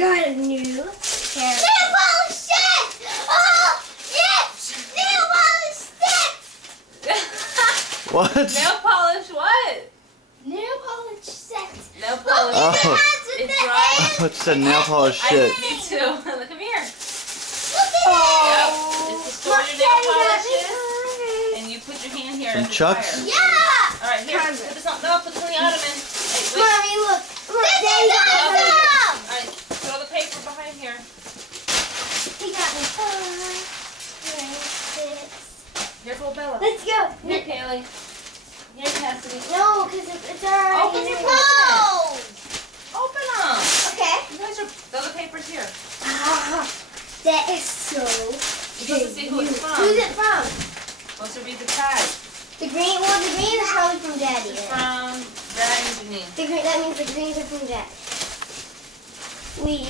got a new hair. Nail polish sticks! Oh, yes! Nail polish sticks! What? Nail polish what? Nail polish sticks. Nail polish. Oh. It's dry. I thought you said nail polish shit. Me too. Look, come here. Oh. Yep. This is for your nail polishes. And you put your hand here. Some at the Chucks? fire. Yeah! Alright, here. Put this on. No, put this on the ottoman. Hey, wait. Mommy, look. Look, This Daddy is got me. awesome! Alright, throw the paper behind here. He got me. Here, go Bella. Let's go. Here, Kaylee. Here, Cassidy. No, because it's already. Open your here. Oh! Open them. Okay. You guys are, throw the papers here. Ah, that is so. You're supposed to see who it's from. Who's it from? Supposed to read the tag. The green. Well, the green is probably from Daddy. It's from Dad and Janine. The green. That means the greens are from Dad. We